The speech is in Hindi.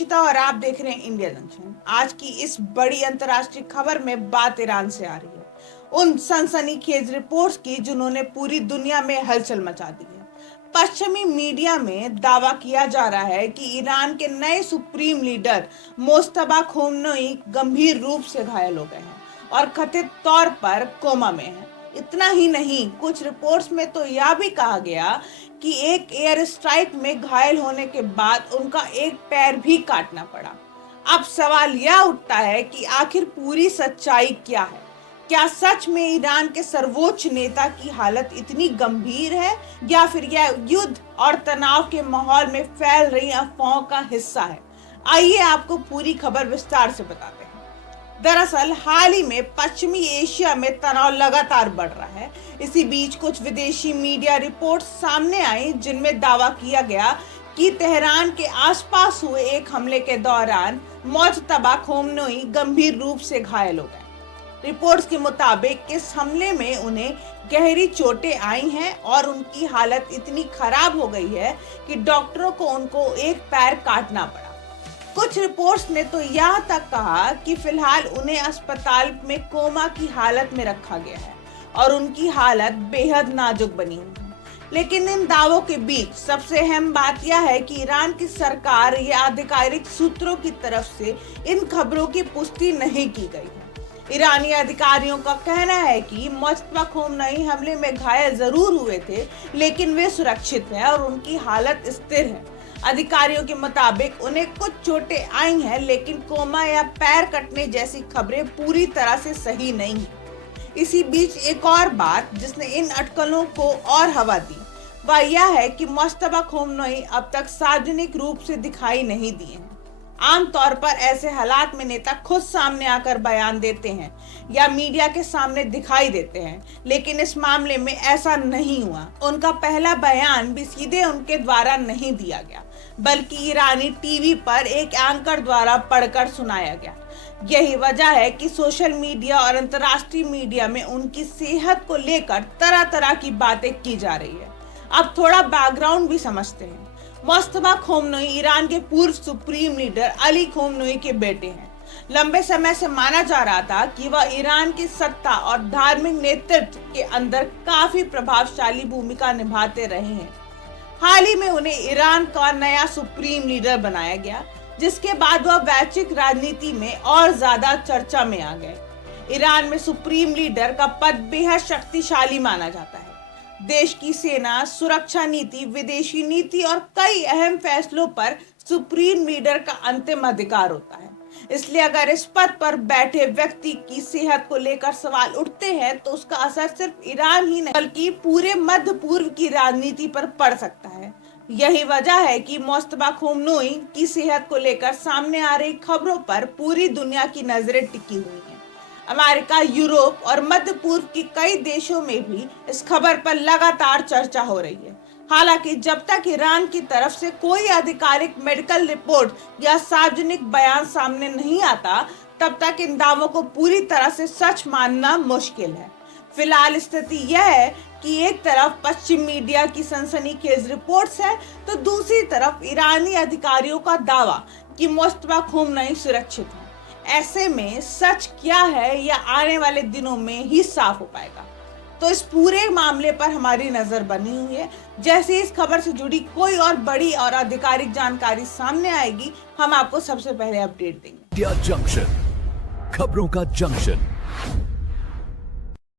दीक्षिता और आप देख रहे हैं इंडिया जंक्शन। आज की इस बड़ी अंतर्राष्ट्रीय खबर में बात ईरान से आ रही है, उन सनसनीखेज रिपोर्ट्स की जिन्होंने पूरी दुनिया में हलचल मचा दी है। पश्चिमी मीडिया में दावा किया जा रहा है कि ईरान के नए सुप्रीम लीडर मोज्तबा खोमेनी गंभीर रूप से घायल हो गए हैं और कथित तौर पर कोमा में हैं। इतना ही नहीं, कुछ रिपोर्ट्स में तो यह भी कहा गया कि एक एयर स्ट्राइक में घायल होने के बाद उनका एक पैर भी काटना पड़ा। अब सवाल यह उठता है कि आखिर पूरी सच्चाई क्या है? क्या सच में ईरान के सर्वोच्च नेता की हालत इतनी गंभीर है, या फिर यह युद्ध और तनाव के माहौल में फैल रही अफवाहों का हिस्सा है? आइए आपको पूरी खबर विस्तार से बताते हैं। दरअसल हाल ही में पश्चिमी एशिया में तनाव लगातार बढ़ रहा है। इसी बीच कुछ विदेशी मीडिया रिपोर्ट्स सामने आई जिनमें दावा किया गया कि तेहरान के आसपास हुए एक हमले के दौरान मोज्तबा खोमेनी गंभीर रूप से घायल हो गए। रिपोर्ट्स के मुताबिक इस हमले में उन्हें गहरी चोटें आई हैं और उनकी हालत इतनी खराब हो गई है कि डॉक्टरों को उनको एक पैर काटना पड़ा। कुछ रिपोर्ट्स ने तो यह तक कहा कि फिलहाल उन्हें अस्पताल में कोमा की हालत में रखा गया है और उनकी हालत बेहद नाजुक बनी हुई है। लेकिन इन दावों के बीच सबसे अहम बात यह है कि ईरान की सरकार या आधिकारिक सूत्रों की तरफ से इन खबरों की पुष्टि नहीं की गई है। ईरानी अधिकारियों का कहना है कि मोज्तबा खोमेनी हमले में घायल जरूर हुए थे, लेकिन वे सुरक्षित हैं और उनकी हालत स्थिर है। अधिकारियों के मुताबिक उन्हें कुछ चोटें आई हैं, लेकिन कोमा या पैर कटने जैसी खबरें पूरी तरह से सही नहीं हैं। इसी बीच एक और बात जिसने इन अटकलों को और हवा दी वह यह है कि मोज्तबा खोमेनी अब तक सार्वजनिक रूप से दिखाई नहीं दिए हैं। आमतौर पर ऐसे हालात में नेता खुद सामने आकर बयान देते हैं या मीडिया के सामने दिखाई देते हैं, लेकिन इस मामले में ऐसा नहीं हुआ। उनका पहला बयान भी सीधे उनके द्वारा नहीं दिया गया, बल्कि ईरानी टीवी पर एक एंकर द्वारा पढ़कर सुनाया गया। यही वजह है कि सोशल मीडिया और अंतर्राष्ट्रीय मीडिया में उनकी सेहत को लेकर तरह तरह की बातें की जा रही है। अब थोड़ा बैकग्राउंड भी समझते हैं। मोज्तबा खोमेनी ईरान के पूर्व सुप्रीम लीडर अली खोमेनी के बेटे हैं। लंबे समय से माना जा रहा था कि वह ईरान की सत्ता और धार्मिक नेतृत्व के अंदर काफी प्रभावशाली भूमिका निभाते रहे हैं। हाल ही में उन्हें ईरान का नया सुप्रीम लीडर बनाया गया, जिसके बाद वह वैश्विक राजनीति में और ज्यादा चर्चा में आ गए। ईरान में सुप्रीम लीडर का पद बेहद शक्तिशाली माना जाता है। देश की सेना, सुरक्षा नीति, विदेशी नीति और कई अहम फैसलों पर सुप्रीम लीडर का अंतिम अधिकार होता है। इसलिए अगर इस पद पर बैठे व्यक्ति की सेहत को लेकर सवाल उठते हैं तो उसका असर सिर्फ ईरान ही नहीं बल्कि पूरे मध्य पूर्व की राजनीति पर पड़ सकता है। यही वजह है कि मोज्तबा खोमेनी की सेहत को लेकर सामने आ रही खबरों पर पूरी दुनिया की नजरें टिकी हुई हैं। अमेरिका, यूरोप और मध्य पूर्व के कई देशों में भी इस खबर पर लगातार चर्चा हो रही है। हालांकि जब तक ईरान की तरफ से कोई आधिकारिक मेडिकल रिपोर्ट या सार्वजनिक बयान सामने नहीं आता, तब तक इन दावों को पूरी तरह से सच मानना मुश्किल है। फिलहाल स्थिति यह है कि एक तरफ पश्चिम मीडिया की सनसनीखेज रिपोर्ट्स है, तो दूसरी तरफ ईरानी अधिकारियों का दावा कि मोज्तबा खोमेनी सुरक्षित है। ऐसे में सच क्या है यह आने वाले दिनों में ही साफ हो पाएगा। तो इस पूरे मामले पर हमारी नजर बनी हुई है। जैसे इस खबर से जुड़ी कोई और बड़ी और आधिकारिक जानकारी सामने आएगी, हम आपको सबसे पहले अपडेट देंगे। इंडिया जंक्शन, खबरों का जंक्शन।